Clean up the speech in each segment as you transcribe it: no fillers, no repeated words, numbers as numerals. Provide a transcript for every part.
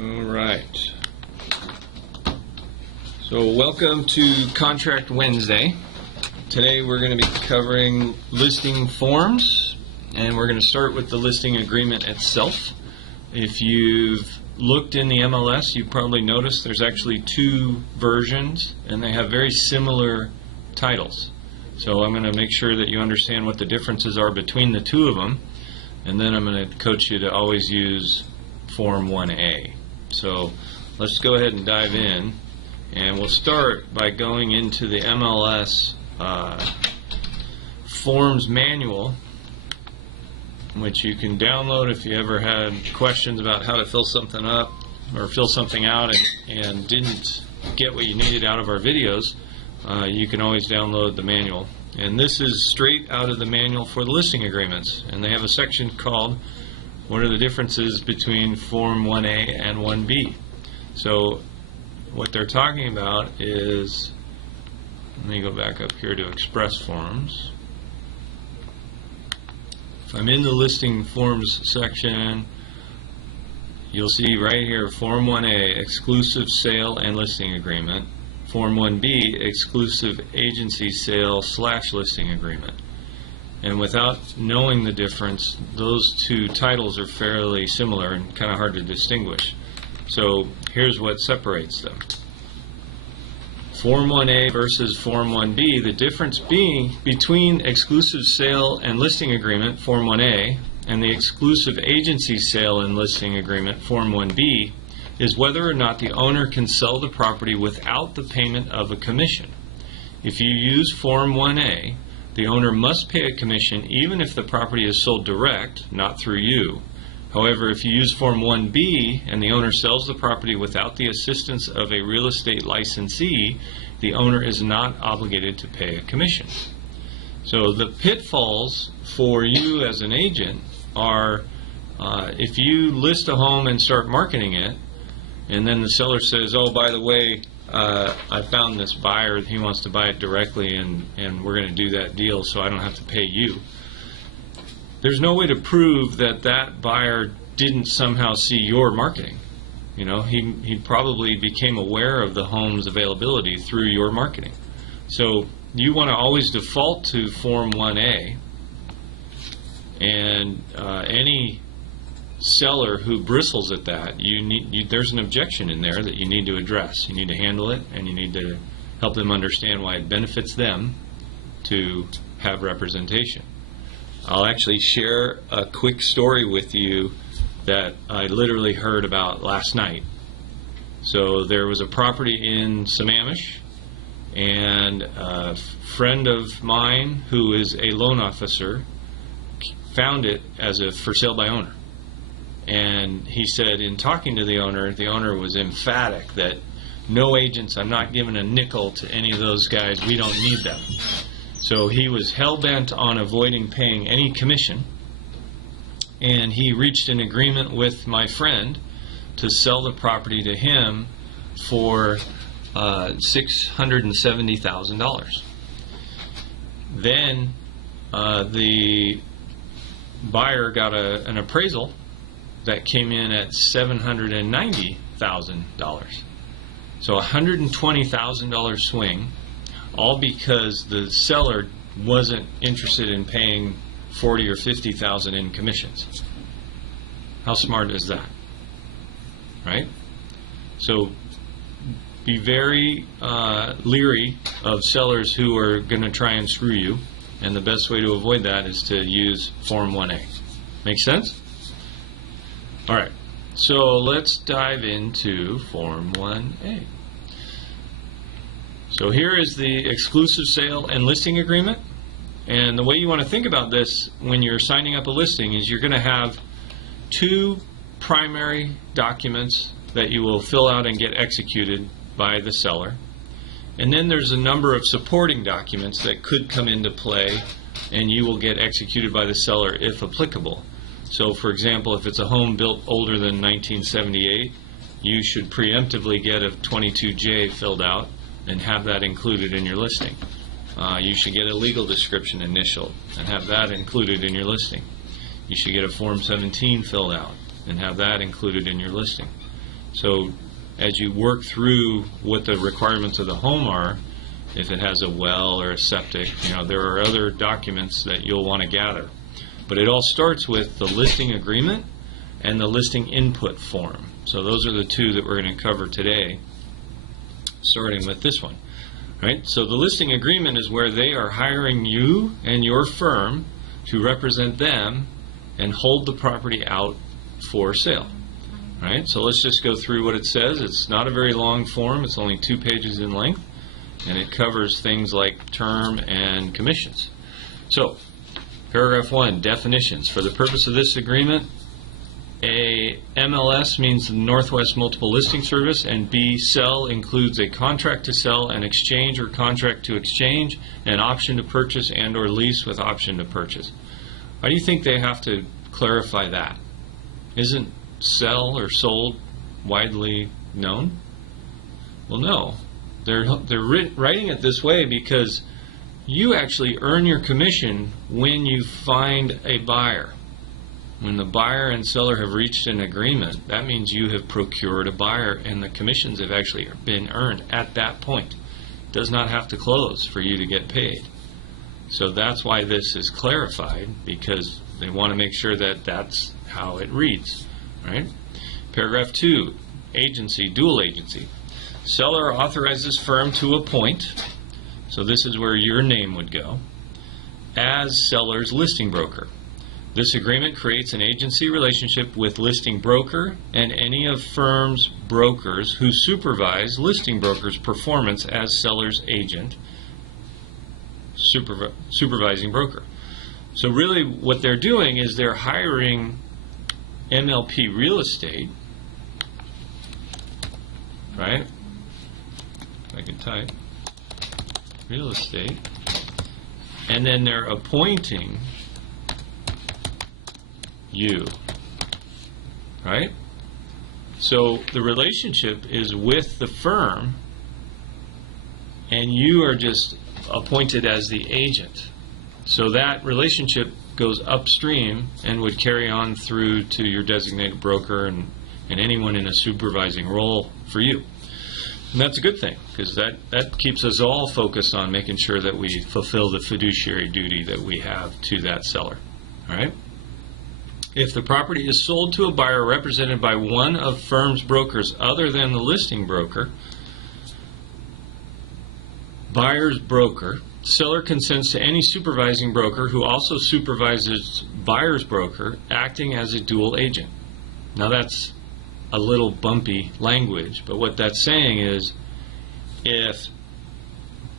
All right. So welcome to Contract Wednesday. Today we're going to be covering listing forms, and we're going to start with the listing agreement itself. If you've looked in the MLS, you've probably noticed there's actually two versions, and they have very similar titles. So I'm going to make sure that you understand what the differences are between the two of them, and then I'm going to coach you to always use Form 1A. So let's go ahead and dive in, and we'll start by going into the MLS Forms Manual, which you can download if you ever had questions about how to fill something up or fill something out and didn't get what you needed out of our videos. You can always download the manual. And this is straight out of the manual for the listing agreements. And they have a section called what are the differences between Form 1A and 1B. So what they're talking about is, let me go back up here to Express Forms. If I'm in the listing forms section, you'll see right here Form 1A, exclusive sale and listing agreement. Form 1B, exclusive agency sale / listing agreement. And without knowing the difference, those two titles are fairly similar and kind of hard to distinguish. So here's what separates them. Form 1A versus Form 1B, the difference being between exclusive sale and listing agreement, Form 1A, and the exclusive agency sale and listing agreement, Form 1B, is whether or not the owner can sell the property without the payment of a commission. If you use Form 1A, the owner must pay a commission even if the property is sold direct, not through you. However, if you use Form 1B and the owner sells the property without the assistance of a real estate licensee, the owner is not obligated to pay a commission. So the pitfalls for you as an agent are if you list a home and start marketing it, and then the seller says, oh, by the way, I found this buyer, he wants to buy it directly, and we're going to do that deal so I don't have to pay you. There's no way to prove that that buyer didn't somehow see your marketing. You know, he probably became aware of the home's availability through your marketing. So you want to always default to Form 1A, and any seller who bristles at that, there's an objection in there that you need to address. You need to handle it, and you need to help them understand why it benefits them to have representation. I'll actually share a quick story with you that I literally heard about last night. So there was a property in Sammamish, and a friend of mine who is a loan officer found it as a for sale by owner. And he said, in talking to the owner was emphatic that no agents, I'm not giving a nickel to any of those guys, we don't need them. So he was hell-bent on avoiding paying any commission, and he reached an agreement with my friend to sell the property to him for $670,000. Then the buyer got an appraisal that came in at $790,000. So $120,000 swing, all because the seller wasn't interested in paying $40,000 or $50,000 in commissions. How smart is that? Right? So be very leery of sellers who are going to try and screw you, and the best way to avoid that is to use Form 1A. Make sense? All right, so let's dive into Form 1A. So here is the exclusive sale and listing agreement. And the way you want to think about this when you're signing up a listing is you're going to have two primary documents that you will fill out and get executed by the seller. And then there's a number of supporting documents that could come into play and you will get executed by the seller if applicable. So for example, if it's a home built older than 1978, you should preemptively get a 22J filled out and have that included in your listing. You should get a legal description initialed and have that included in your listing. You should get a Form 17 filled out and have that included in your listing. So as you work through what the requirements of the home are, if it has a well or a septic, there are other documents that you'll want to gather. But it all starts with the listing agreement and the listing input form. So those are the two that we're going to cover today, starting with this one. Right? So the listing agreement is where they are hiring you and your firm to represent them and hold the property out for sale. Right? So let's just go through what it says. It's not a very long form. It's only 2 pages in length, and it covers things like term and commissions. So, paragraph 1, definitions. For the purpose of this agreement, A, MLS means the Northwest Multiple Listing Service, and B, sell includes a contract to sell, an exchange or contract to exchange, an option to purchase and or lease with option to purchase. Why do you think they have to clarify that? Isn't sell or sold widely known? Well, no. They're writing it this way because you actually earn your commission when you find a buyer. When the buyer and seller have reached an agreement, that means you have procured a buyer and the commissions have actually been earned at that point. It does not have to close for you to get paid. So that's why this is clarified, because they want to make sure that that's how it reads. Right? Paragraph 2, agency, dual agency. Seller authorizes firm to appoint, so this is where your name would go, as seller's listing broker. This agreement creates an agency relationship with listing broker and any of firm's brokers who supervise listing broker's performance as seller's agent, supervising broker. So really what they're doing is they're hiring MLP Real Estate, right? I can type real estate, and then they're appointing you, right? So the relationship is with the firm, and you are just appointed as the agent. So that relationship goes upstream and would carry on through to your designated broker and anyone in a supervising role for you. And that's a good thing, because that keeps us all focused on making sure that we fulfill the fiduciary duty that we have to that seller. All right? If the property is sold to a buyer represented by one of firm's brokers other than the listing broker, buyer's broker, seller consents to any supervising broker who also supervises buyer's broker acting as a dual agent. Now that's a little bumpy language, but what that's saying is if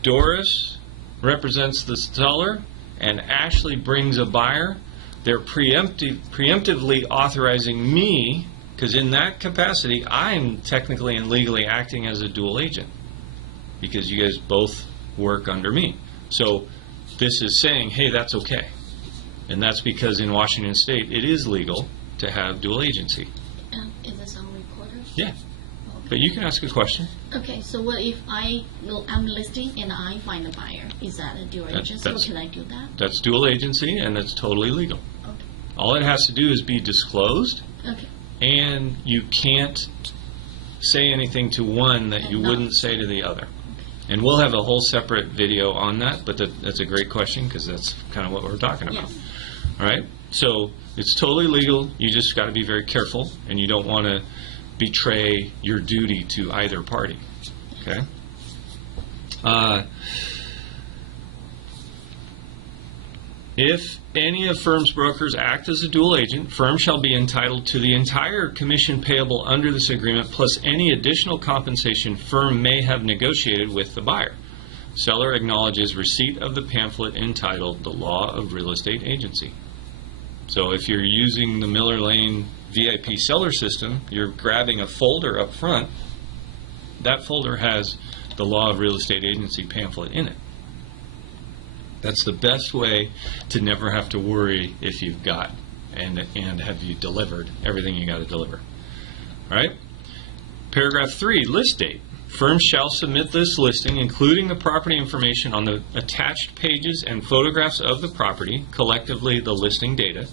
Doris represents the seller and Ashley brings a buyer, they're preemptively authorizing me, because in that capacity I'm technically and legally acting as a dual agent, because you guys both work under me. So this is saying, hey, that's okay. And that's because in Washington State it is legal to have dual agency. Is this on recorder? Yeah. Okay. But you can ask a question. Okay, so what if I'm listing and I find a buyer? Is that a dual agency, or can I do that? That's dual agency, and it's totally legal. Okay. All it has to do is be disclosed, Okay. and you can't say anything to one that you wouldn't say to the other. And we'll have a whole separate video on that, but that's a great question, because that's kind of what we're talking about. Yes. All right? So it's totally legal. You just got to be very careful, and you don't want to betray your duty to either party. Okay? If any of firm's brokers act as a dual agent, firm shall be entitled to the entire commission payable under this agreement plus any additional compensation firm may have negotiated with the buyer. Seller acknowledges receipt of the pamphlet entitled The Law of Real Estate Agency. So if you're using the Miller Lane VIP seller system, you're grabbing a folder up front. That folder has the Law of Real Estate Agency pamphlet in it. That's the best way to never have to worry if you've got and have you delivered everything you got to deliver. All right? Paragraph 3, list date. Firms shall submit this listing, including the property information on the attached pages and photographs of the property, collectively the listing data,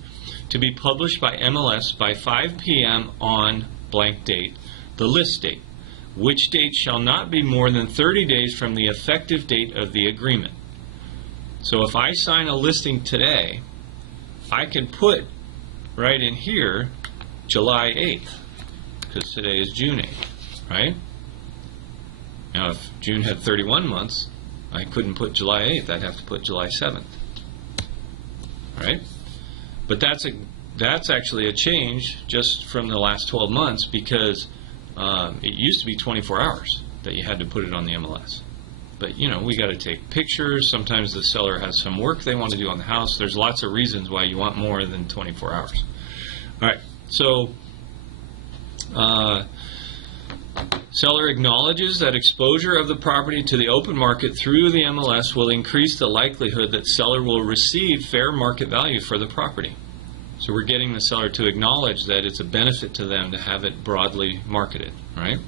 to be published by MLS by 5 p.m. on blank date, the list date, which date shall not be more than 30 days from the effective date of the agreement. So if I sign a listing today, I can put right in here July 8th, because today is June 8th, right? Now if June had 31 months, I couldn't put July 8th, I'd have to put July 7th, right? But that's actually a change just from the last 12 months, because it used to be 24 hours that you had to put it on the MLS. But, you know, we got to take pictures. Sometimes the seller has some work they want to do on the house. There's lots of reasons why you want more than 24 hours. All right, so seller acknowledges that exposure of the property to the open market through the MLS will increase the likelihood that seller will receive fair market value for the property. So we're getting the seller to acknowledge that it's a benefit to them to have it broadly marketed, right?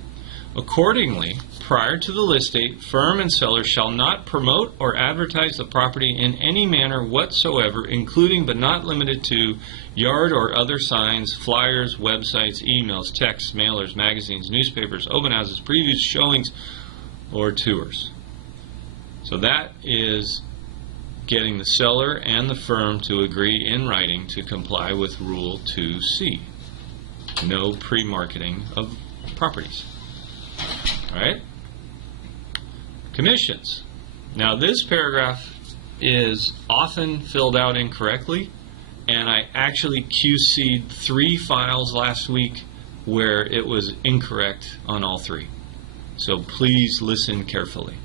Accordingly, prior to the list date, firm and seller shall not promote or advertise the property in any manner whatsoever, including but not limited to yard or other signs, flyers, websites, emails, texts, mailers, magazines, newspapers, open houses, previews, showings, or tours. So that is getting the seller and the firm to agree in writing to comply with Rule 2C. No pre-marketing of properties. All right? Commissions. Now this paragraph is often filled out incorrectly, and I actually QC'd 3 files last week where it was incorrect on all 3. So please listen carefully.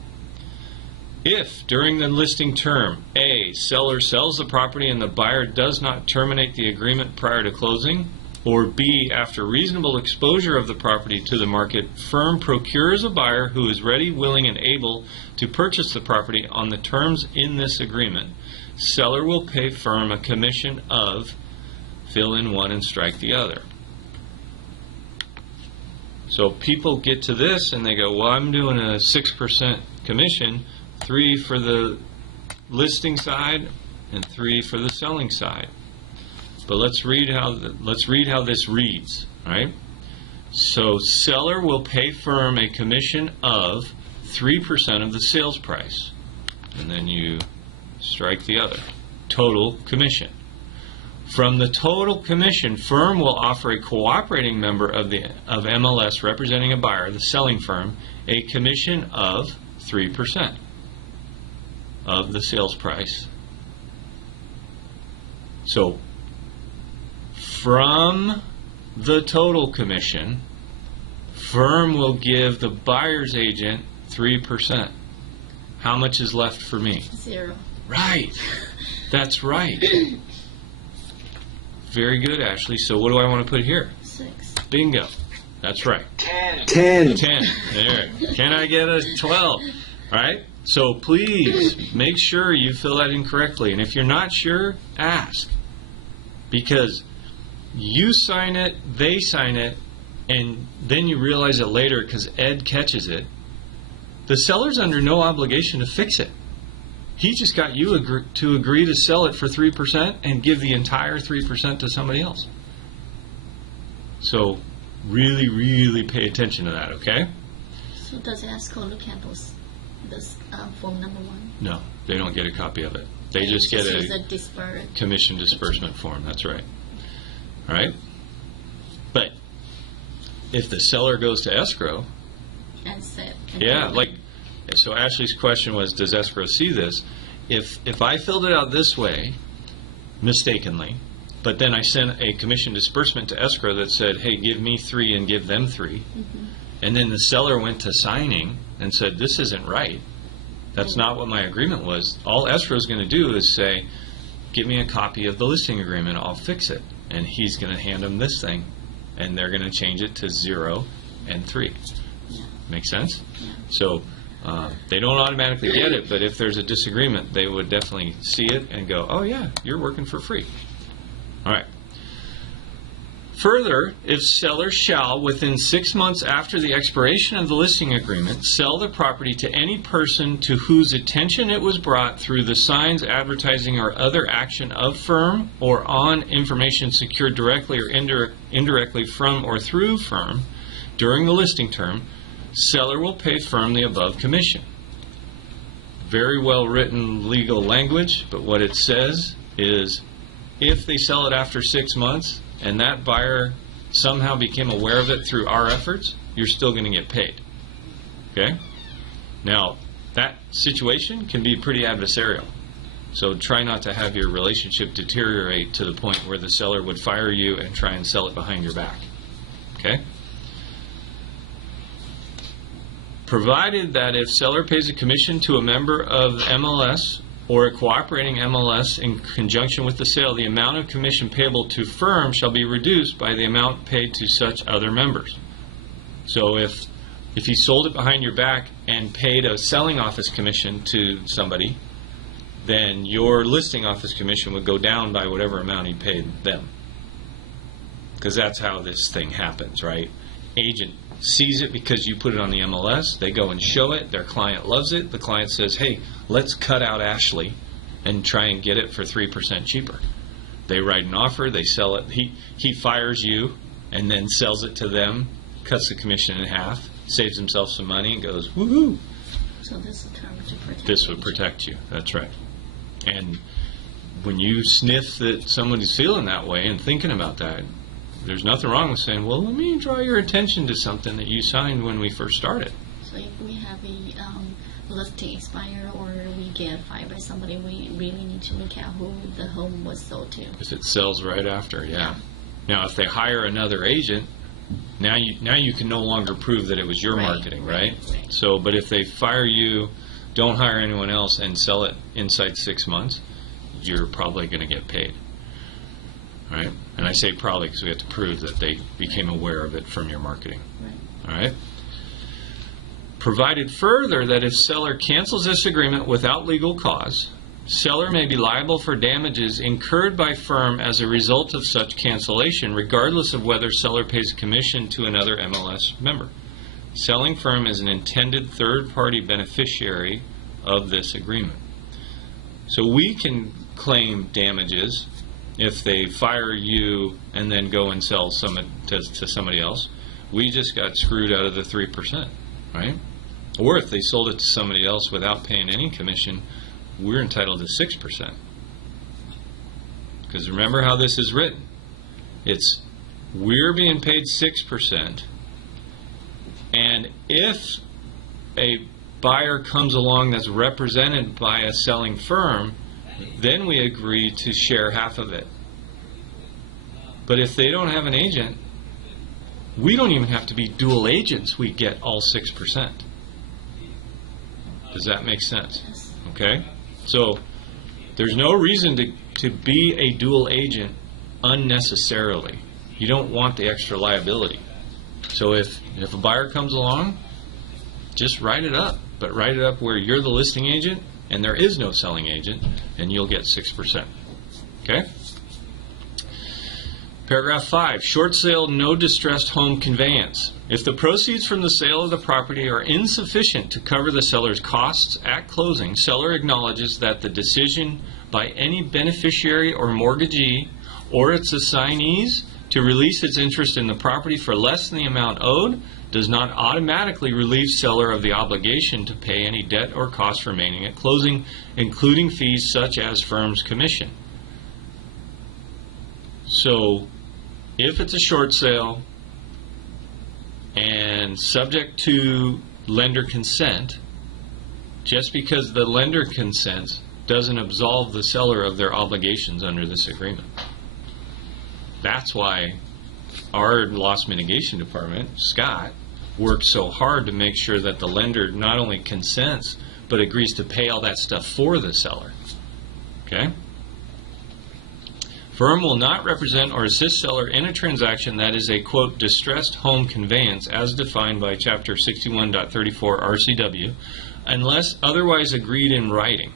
If, during the listing term, A, seller sells the property and the buyer does not terminate the agreement prior to closing, or B, after reasonable exposure of the property to the market, firm procures a buyer who is ready, willing, and able to purchase the property on the terms in this agreement, seller will pay firm a commission of, fill in one and strike the other. So people get to this and they go, well, I'm doing a 6% commission, 3 for the listing side and 3 for the selling side. But let's read how this reads, right? So seller will pay firm a commission of 3% of the sales price, and then you strike the other. Total commission. From the total commission, firm will offer a cooperating member of MLS representing a buyer, the selling firm, a commission of 3% of the sales price. So from the total commission, firm will give the buyer's agent 3%. How much is left for me? 0. Right. That's right. Very good, Ashley. So what do I want to put here? 6. Bingo. That's right. 10. 10. There. Can I get a 12? All right. So please make sure you fill that in correctly. And if you're not sure, ask. Because you sign it, they sign it, and then you realize it later because Ed catches it. The seller's under no obligation to fix it. He just got you to agree to sell it for 3% and give the entire 3% to somebody else. So really, really pay attention to that, okay? So does ESCO look at this form number 1? No, they don't get a copy of it. They just get use a commission disbursement form. That's right. All right? But if the seller goes to escrow, and said, yeah, like, so Ashley's question was, does escrow see this? If I filled it out this way, mistakenly, but then I sent a commission disbursement to escrow that said, hey, give me 3 and give them 3, and then the seller went to signing and said, this isn't right, that's not what my agreement was, all escrow is going to do is say, give me a copy of the listing agreement, I'll fix it. And he's going to hand them this thing, and they're going to change it to 0 and 3. Yeah. Make sense? Yeah. So they don't automatically get it, but if there's a disagreement, they would definitely see it and go, oh yeah, you're working for free. All right. Further, if seller shall, within 6 months after the expiration of the listing agreement, sell the property to any person to whose attention it was brought through the signs, advertising, or other action of firm, or on information secured directly or indirectly from or through firm, during the listing term, seller will pay firm the above commission. Very well written legal language, but what it says is if they sell it after 6 months and that buyer somehow became aware of it through our efforts, you're still going to get paid. Okay? Now, that situation can be pretty adversarial. So try not to have your relationship deteriorate to the point where the seller would fire you and try and sell it behind your back. Okay? Provided that if seller pays a commission to a member of MLS or a cooperating MLS in conjunction with the sale, the amount of commission payable to firm shall be reduced by the amount paid to such other members. So if he sold it behind your back and paid a selling office commission to somebody, then your listing office commission would go down by whatever amount he paid them. Because that's how this thing happens, right? Agent sees it because you put it on the MLS, they go and show it, their client loves it, the client says, hey, let's cut out Ashley and try and get it for 3% cheaper. They write an offer, they sell it, he fires you and then sells it to them, cuts the commission in half, saves himself some money and goes, woohoo! So this is a term to protect. This would protect you, that's right. And when you sniff that somebody's feeling that way and thinking about that, there's nothing wrong with saying, well, let me draw your attention to something that you signed when we first started. So if we have a listing expire or we get fired by somebody, we really need to look at who the home was sold to. If it sells right after, yeah. Now, if they hire another agent, now you can no longer prove that it was your marketing, right? So, but if they fire you, don't hire anyone else, and sell it inside 6 months, you're probably going to get paid. All right? And I say probably because we have to prove that they became aware of it from your marketing. Right. All right? Provided further that if seller cancels this agreement without legal cause, seller may be liable for damages incurred by firm as a result of such cancellation, regardless of whether seller pays a commission to another MLS member. Selling firm is an intended third-party beneficiary of this agreement. So we can claim damages if they fire you and then go and sell to somebody else. We just got screwed out of the 3%, right? Or if they sold it to somebody else without paying any commission, we're entitled to 6%. Because remember how this is written. It's we're being paid 6%, and if a buyer comes along that's represented by a selling firm, then we agree to share half of it. But if they don't have an agent, we don't even have to be dual agents. We get all 6%. Does that make sense? Okay? So there's no reason to be a dual agent unnecessarily. You don't want the extra liability. So if a buyer comes along, just write it up. But write it up where you're the listing agent and there is no selling agent, and you'll get 6%. Okay? Paragraph 5, short sale, no distressed home conveyance. If the proceeds from the sale of the property are insufficient to cover the seller's costs at closing, seller acknowledges that the decision by any beneficiary or mortgagee or its assignees to release its interest in the property for less than the amount owed does not automatically relieve seller of the obligation to pay any debt or costs remaining at closing, including fees such as firm's commission. So, if it's a short sale and subject to lender consent, just because the lender consents doesn't absolve the seller of their obligations under this agreement. That's why our loss mitigation department, Scott, works so hard to make sure that the lender not only consents, but agrees to pay all that stuff for the seller. Okay? Firm will not represent or assist seller in a transaction that is a, quote, distressed home conveyance as defined by Chapter 61.34 RCW unless otherwise agreed in writing.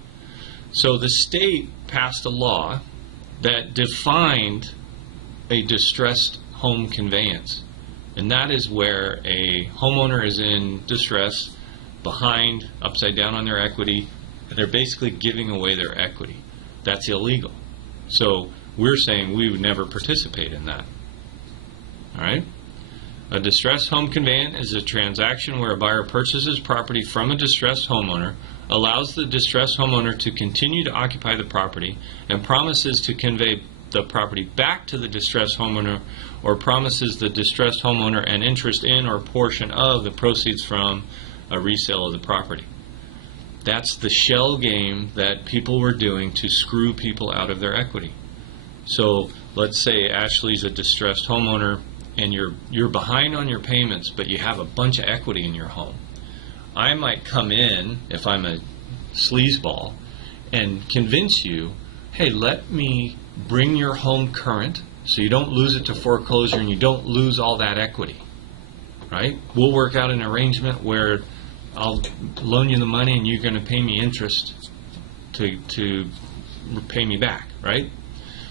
So the state passed a law that defined a distressed home conveyance. And that is where a homeowner is in distress, behind, upside down on their equity, and they're basically giving away their equity. That's illegal. So we're saying we would never participate in that. All right? A distressed home conveyance is a transaction where a buyer purchases property from a distressed homeowner, allows the distressed homeowner to continue to occupy the property, and promises to convey the property back to the distressed homeowner, or promises the distressed homeowner an interest in or portion of the proceeds from a resale of the property. That's the shell game that people were doing to screw people out of their equity. So let's say Ashley's a distressed homeowner and you're behind on your payments, but you have a bunch of equity in your home. I might come in, if I'm a sleazeball, and convince you, hey, let me bring your home current so you don't lose it to foreclosure and you don't lose all that equity, right? We'll work out an arrangement where I'll loan you the money and you're going to pay me interest to pay me back, right?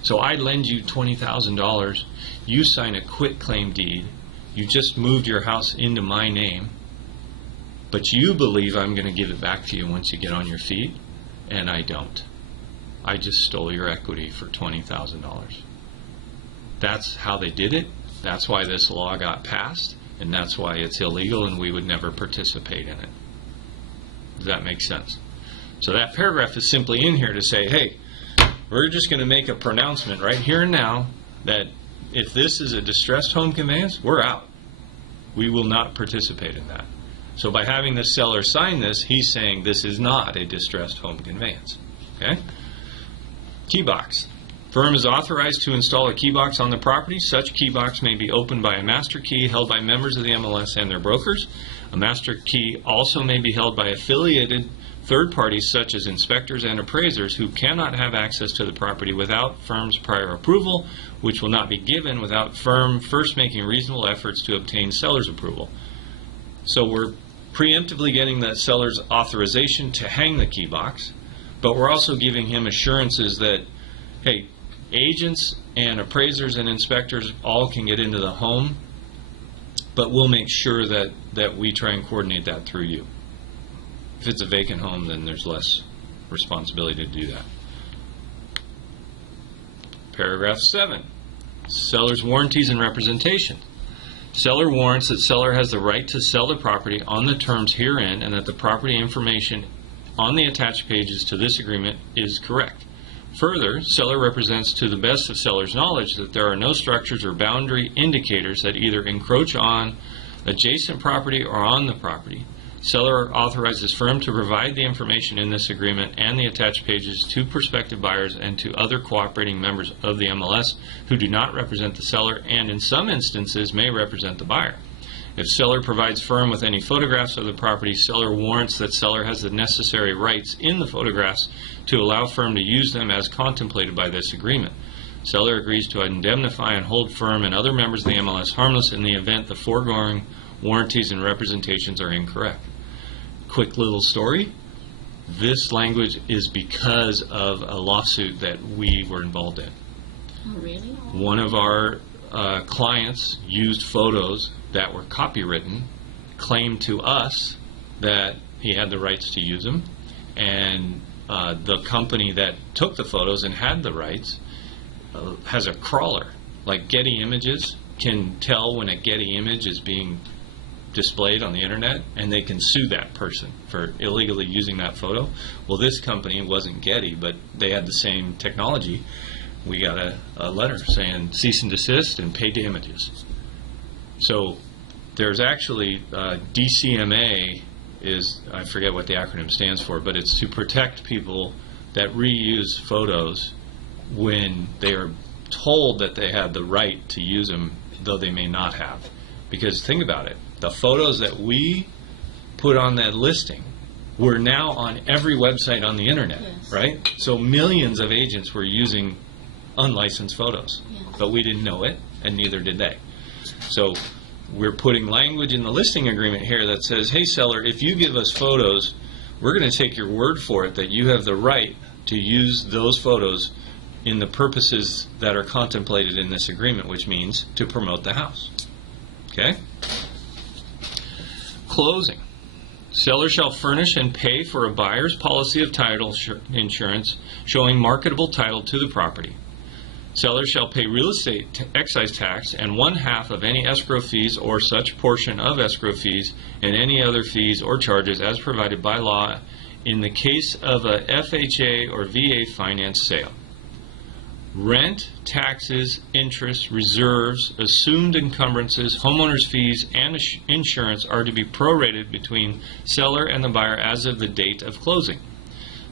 So I lend you $20,000, you sign a quitclaim deed, you just moved your house into my name, but you believe I'm going to give it back to you once you get on your feet, and I don't. I just stole your equity for $20,000. That's how they did it. That's why this law got passed, and that's why it's illegal and we would never participate in it. Does that make sense? So that paragraph is simply in here to say, hey, we're just going to make a pronouncement right here and now that if this is a distressed home conveyance, we're out. We will not participate in that. So by having the seller sign this, he's saying this is not a distressed home conveyance. Okay? Key box. Firm is authorized to install a key box on the property. Such key box may be opened by a master key held by members of the MLS and their brokers. A master key also may be held by affiliated third parties such as inspectors and appraisers who cannot have access to the property without firm's prior approval, which will not be given without firm first making reasonable efforts to obtain seller's approval. So we're preemptively getting that seller's authorization to hang the key box, but we're also giving him assurances that, hey, agents and appraisers and inspectors all can get into the home, but we'll make sure that we try and coordinate that through you. If it's a vacant home, then there's less responsibility to do that. Paragraph 7, seller's warranties and representation. Seller warrants that seller has the right to sell the property on the terms herein and that the property information on the attached pages to this agreement is correct. Further, seller represents to the best of seller's knowledge that there are no structures or boundary indicators that either encroach on adjacent property or on the property. Seller authorizes firm to provide the information in this agreement and the attached pages to prospective buyers and to other cooperating members of the MLS who do not represent the seller and in some instances may represent the buyer. If seller provides firm with any photographs of the property, seller warrants that seller has the necessary rights in the photographs to allow firm to use them as contemplated by this agreement. Seller agrees to indemnify and hold firm and other members of the MLS harmless in the event the foregoing warranties and representations are incorrect. Quick little story. This language is because of a lawsuit that we were involved in. Oh, really? One of our clients used photos that were copywritten, claimed to us that he had the rights to use them, and the company that took the photos and had the rights has a crawler. Like Getty Images can tell when a Getty image is being displayed on the internet, and they can sue that person for illegally using that photo. Well, this company wasn't Getty, but they had the same technology. We got a letter saying cease and desist and pay damages. So there's actually DCMA is, I forget what the acronym stands for, but it's to protect people that reuse photos when they are told that they have the right to use them, though they may not have. Because think about it, the photos that we put on that listing were now on every website on the internet, yes. Right? So millions of agents were using unlicensed photos, yes. But we didn't know it, and neither did they. So we're putting language in the listing agreement here that says, hey seller, if you give us photos, we're going to take your word for it that you have the right to use those photos in the purposes that are contemplated in this agreement, which means to promote the house. Okay? Closing. Seller shall furnish and pay for a buyer's policy of title insurance showing marketable title to the property. Seller shall pay real estate excise tax and 1/2 of any escrow fees or such portion of escrow fees and any other fees or charges as provided by law in the case of a FHA or VA finance sale. Rent, taxes, interest, reserves, assumed encumbrances, homeowners' fees, and insurance are to be prorated between seller and the buyer as of the date of closing.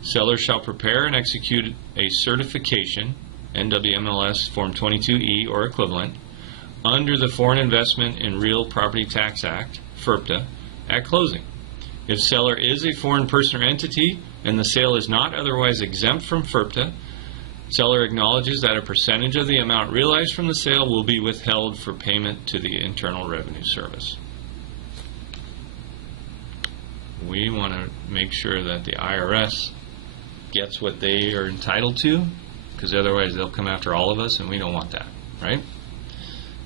Seller shall prepare and execute a certification, NWMLS Form 22E or equivalent, under the Foreign Investment in Real Property Tax Act, FIRPTA, at closing. If seller is a foreign person or entity and the sale is not otherwise exempt from FIRPTA, seller acknowledges that a percentage of the amount realized from the sale will be withheld for payment to the Internal Revenue Service. We want to make sure that the IRS gets what they are entitled to, because otherwise they'll come after all of us, and we don't want that, right?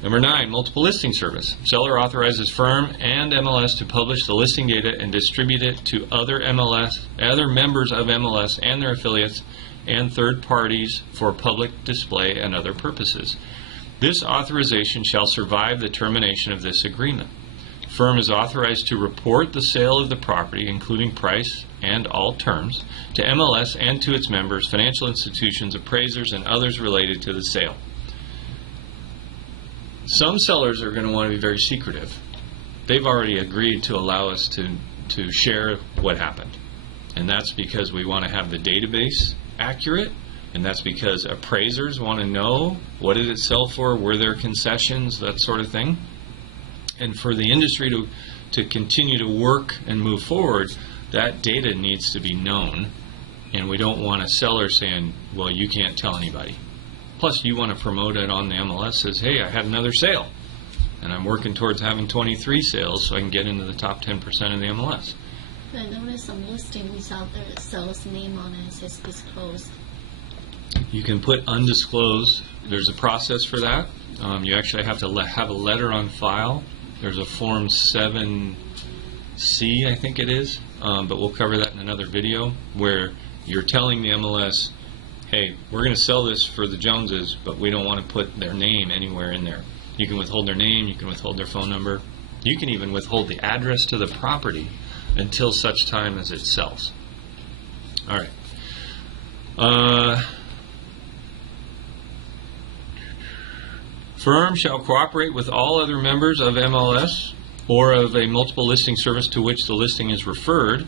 Number 9, multiple listing service. Seller authorizes firm and MLS to publish the listing data and distribute it to other members of MLS and their affiliates and third parties for public display and other purposes. This authorization shall survive the termination of this agreement. Firm is authorized to report the sale of the property, including price and all terms, to MLS and to its members, financial institutions, appraisers, and others related to the sale. Some sellers are going to want to be very secretive. They've already agreed to allow us to share what happened. And that's because we want to have the database accurate, and that's because appraisers want to know what did it sell for, were there concessions, that sort of thing. And for the industry to continue to work and move forward, that data needs to be known, and we don't want a seller saying, well, you can't tell anybody. Plus, you want to promote it on the MLS, says, hey, I had another sale, and I'm working towards having 23 sales so I can get into the top 10% of the MLS. I noticed some listing without the seller's name on it. It says disclosed. You can put undisclosed. There's a process for that. You actually have to have a letter on file. There's a Form 7C, I think it is, but we'll cover that in another video, where you're telling the MLS, hey, we're going to sell this for the Joneses, but we don't want to put their name anywhere in there. You can withhold their name, you can withhold their phone number, you can even withhold the address to the property until such time as it sells. All right. Firm shall cooperate with all other members of MLS or of a multiple listing service to which the listing is referred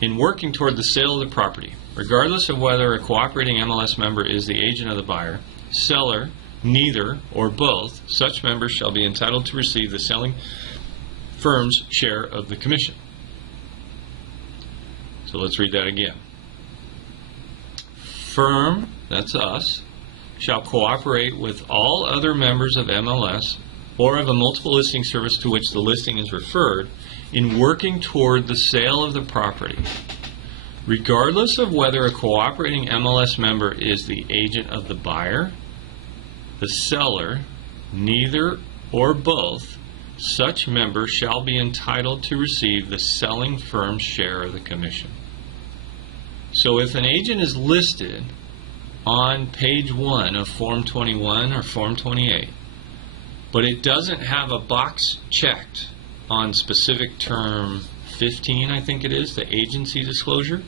in working toward the sale of the property. Regardless of whether a cooperating MLS member is the agent of the buyer, seller, neither, or both, such members shall be entitled to receive the selling firm's share of the commission. So let's read that again. Firm, that's us, shall cooperate with all other members of MLS or of a multiple listing service to which the listing is referred in working toward the sale of the property, regardless of whether a cooperating MLS member is the agent of the buyer, the seller, neither, or both. Such member shall be entitled to receive the selling firm's share of the commission. So if an agent is listed on page 1 of Form 21 or Form 28, but it doesn't have a box checked on specific term 15, I think it is, the agency disclosure,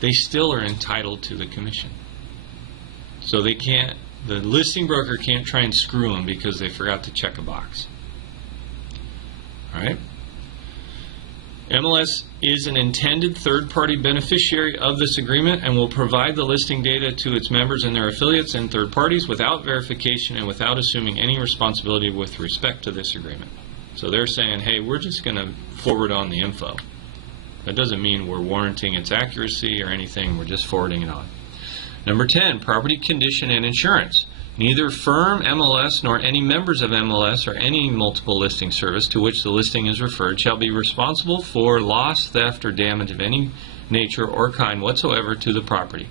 they still are entitled to the commission. So they can't, the listing broker can't try and screw them because they forgot to check a box. All right? MLS is an intended third-party beneficiary of this agreement and will provide the listing data to its members and their affiliates and third parties without verification and without assuming any responsibility with respect to this agreement. So they're saying, hey, we're just going to forward on the info. That doesn't mean we're warranting its accuracy or anything. We're just forwarding it on. Number 10, property condition and insurance. Neither firm MLS nor any members of MLS or any multiple listing service to which the listing is referred shall be responsible for loss, theft, or damage of any nature or kind whatsoever to the property,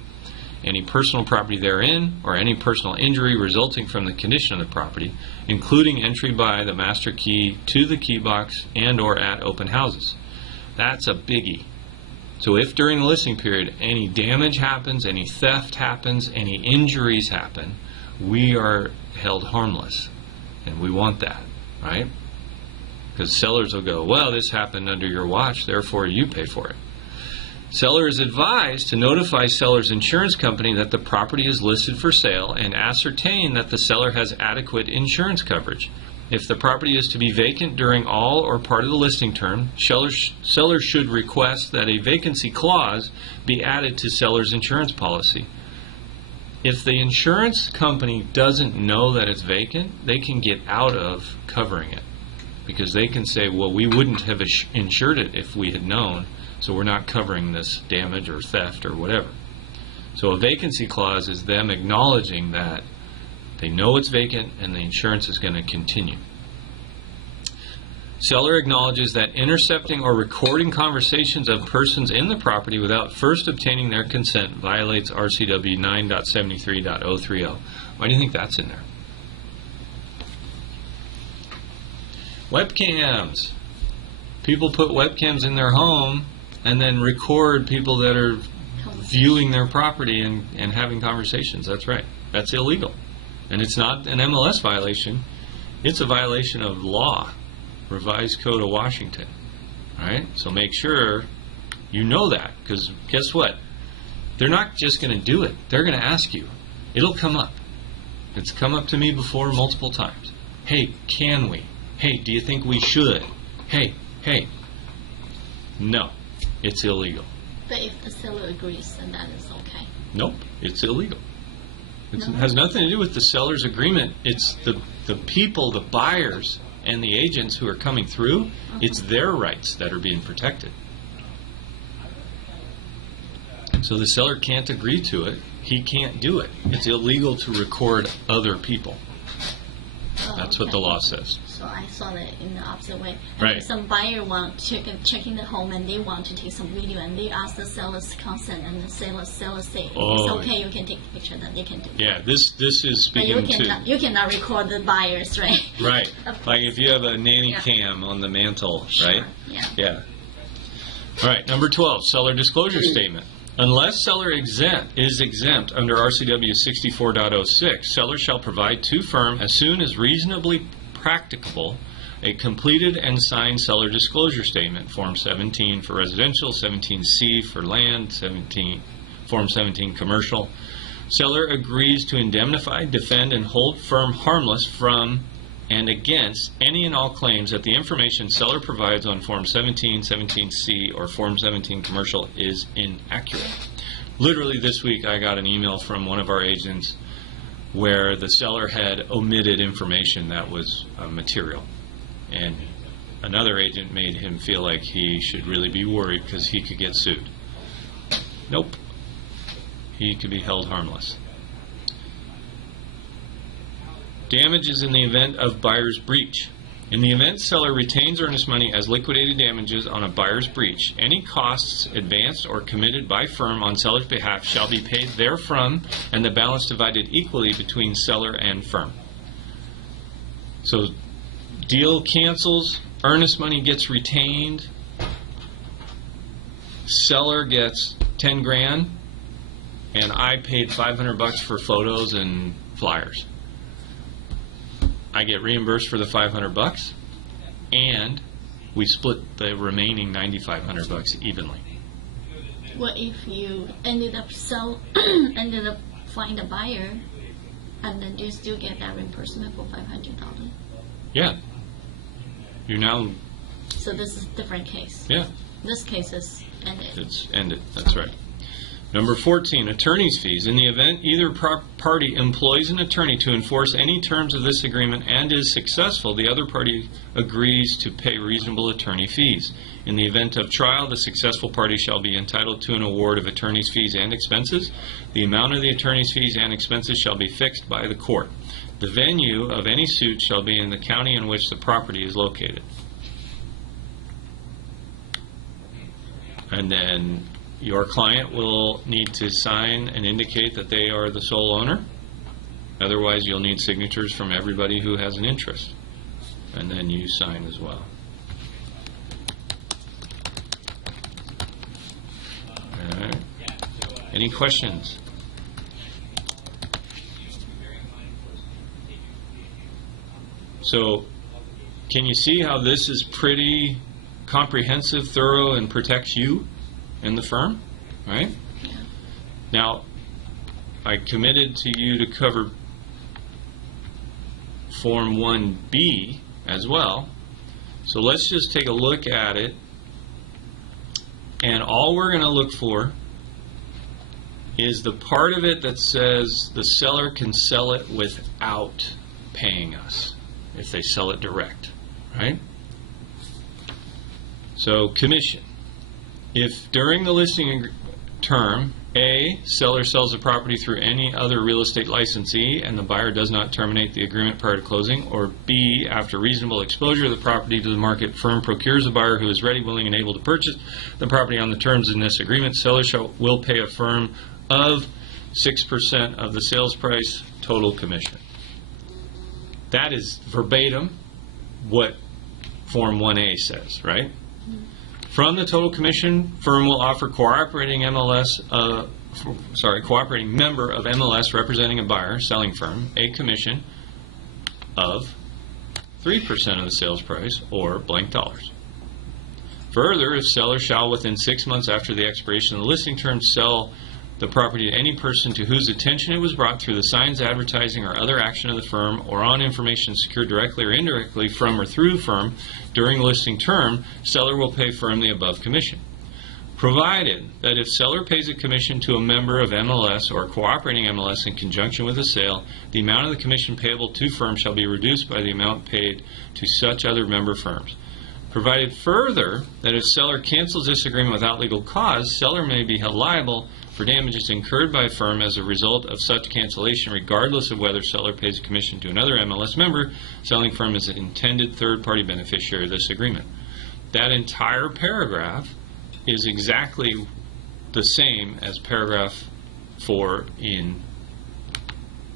any personal property therein, or any personal injury resulting from the condition of the property, including entry by the master key to the key box and or at open houses. That's a biggie. So if during the listing period any damage happens, any theft happens, any injuries happen, we are held harmless, and we want that, right? Because sellers will go, well, this happened under your watch, therefore you pay for it. Seller is advised to notify seller's insurance company that the property is listed for sale and ascertain that the seller has adequate insurance coverage. If the property is to be vacant during all or part of the listing term, seller should request that a vacancy clause be added to seller's insurance policy. If the insurance company doesn't know that it's vacant, they can get out of covering it, because they can say, well, we wouldn't have insured it if we had known, so we're not covering this damage or theft or whatever. So a vacancy clause is them acknowledging that they know it's vacant and the insurance is going to continue. Seller acknowledges that intercepting or recording conversations of persons in the property without first obtaining their consent violates RCW 9.73.030. Why do you think that's in there? Webcams. People put webcams in their home and then record people that are viewing their property and having conversations. That's right. That's illegal. And it's not an MLS violation. It's a violation of law, Revised Code of Washington. All right? So make sure you know that, because guess what? They're not just going to do it. They're going to ask you. It'll come up. It's come up to me before multiple times. Hey, can we? Hey, do you think we should? Hey. No, it's illegal. But if the seller agrees, then that is okay. Nope, it's illegal. It No. has nothing to do with the seller's agreement. It's the people, the buyers, and the agents who are coming through. It's their rights that are being protected. So the seller can't agree to it. He can't do it. It's illegal to record other people. Oh, That's what the okay. law says. So I saw that in the opposite way. And Right. if some buyer want checking the home and they want to take some video and they ask the seller's consent and the seller say Oh. it's okay, you can take the picture, that they can do. Yeah, this is But you speaking to... cannot record the buyers, right? Right. Of Like if you have a nanny Yeah. cam on the mantle, Sure, right? yeah. Yeah. All right, number 12, seller disclosure statement. Unless seller is exempt under RCW 64.06, seller shall provide to firm as soon as reasonably practicable a completed and signed seller disclosure statement, Form 17 for residential, 17C for land, Form 17 commercial. Seller agrees to indemnify, defend, and hold firm harmless from and against any and all claims that the information seller provides on Form 17, 17C, or Form 17 commercial is inaccurate. Literally this week I got an email from one of our agents where the seller had omitted information that was material. And another agent made him feel like he should really be worried because he could get sued. Nope. He could be held harmless. Damages in the event of buyer's breach. In the event seller retains earnest money as liquidated damages on a buyer's breach, any costs advanced or committed by firm on seller's behalf shall be paid therefrom and the balance divided equally between seller and firm. So deal cancels, earnest money gets retained, seller gets 10 grand, and I paid $500 for photos and flyers. I get reimbursed for the $500, and we split the remaining $9,500 evenly. What if you ended up find a buyer, and then you still get that reimbursement for $500? Yeah. You're now, So this is a different case. yeah, This case is ended. it's ended. That's right. Number 14, attorney's fees. In the event either party employs an attorney to enforce any terms of this agreement and is successful, the other party agrees to pay reasonable attorney fees. In the event of trial, the successful party shall be entitled to an award of attorney's fees and expenses. The amount of the attorney's fees and expenses shall be fixed by the court. The venue of any suit shall be in the county in which the property is located. And then your client will need to sign and indicate that they are the sole owner. Otherwise, you'll need signatures from everybody who has an interest. And then you sign as well. All right. Any questions? So can you see how this is pretty comprehensive, thorough, and protects you and the firm, right? Yeah. Now, I committed to you to cover Form 1B as well. So let's just take a look at it. And all we're going to look for is the part of it that says the seller can sell it without paying us if they sell it direct, right? So commission. If during the listing term, A, seller sells the property through any other real estate licensee and the buyer does not terminate the agreement prior to closing, or B, after reasonable exposure of the property to the market, firm procures a buyer who is ready, willing, and able to purchase the property on the terms in this agreement, seller will pay a firm of 6% of the sales price, total commission. That is verbatim what Form 1A says, right? From the total commission, firm will offer cooperating cooperating member of MLS representing a buyer, selling firm, a commission of 3% of the sales price or blank dollars. Further, if seller shall within 6 months after the expiration of the listing term sell the property to any person to whose attention it was brought through the signs, advertising, or other action of the firm, or on information secured directly or indirectly from or through the firm during the listing term, seller will pay firm the above commission. Provided that if seller pays a commission to a member of MLS or cooperating MLS in conjunction with the sale, the amount of the commission payable to firm shall be reduced by the amount paid to such other member firms. Provided further that if seller cancels this agreement without legal cause, seller may be held liable for damages incurred by a firm as a result of such cancellation, regardless of whether seller pays a commission to another MLS member. Selling firm is an intended third-party beneficiary of this agreement. That entire paragraph is exactly the same as paragraph 4 in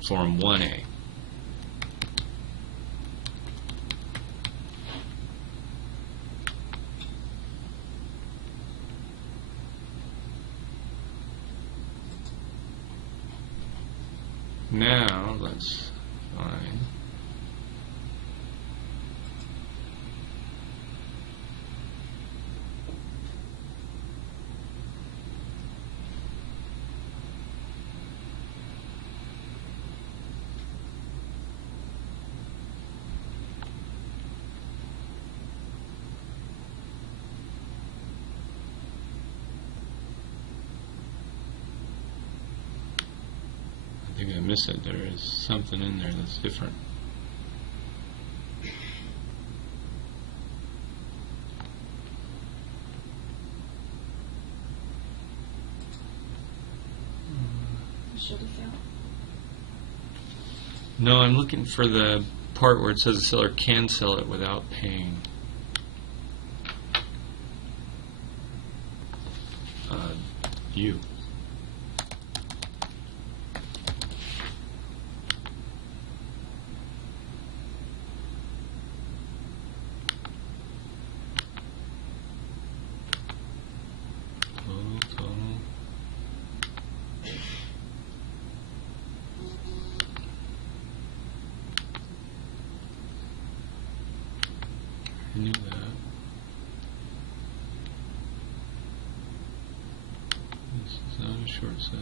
Form 1A. Now, let's find I think I missed it. There is something in there that's different. No, I'm looking for the part where it says the seller can sell it without paying. You. I knew that. This is not a short sale.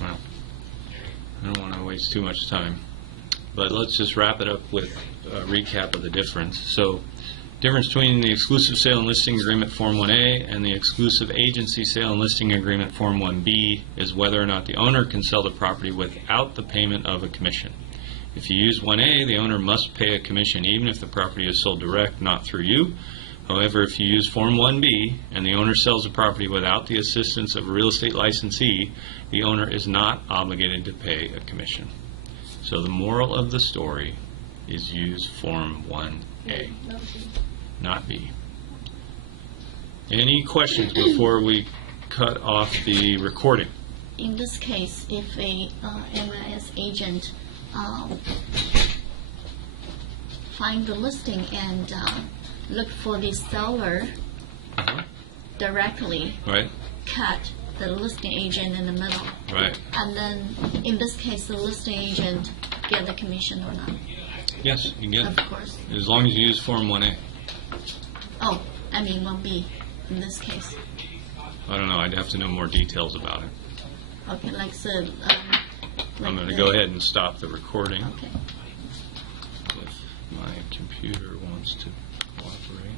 Wow. I don't want to waste too much time, but let's just wrap it up with a recap of the difference. So, difference between the exclusive sale and listing agreement Form 1A and the exclusive agency sale and listing agreement Form 1B is whether or not the owner can sell the property without the payment of a commission. If you use 1A, the owner must pay a commission even if the property is sold direct, not through you. However, if you use Form 1B and the owner sells the property without the assistance of a real estate licensee, the owner is not obligated to pay a commission. So the moral of the story is use Form 1A, not B. Any questions before we cut off the recording? in this case, if a MIS agent find the listing and look for the seller Uh-huh. directly, Right, cut the listing agent in the middle, right. and then in this case, the listing agent get the commission or not? Yes, you get Of it. course. As long as you use Form 1A. Oh, I mean 1B in this case. I don't know, I'd have to know more details about it. Okay, like so. I'm going to go ahead and stop the recording Okay. if my computer wants to cooperate.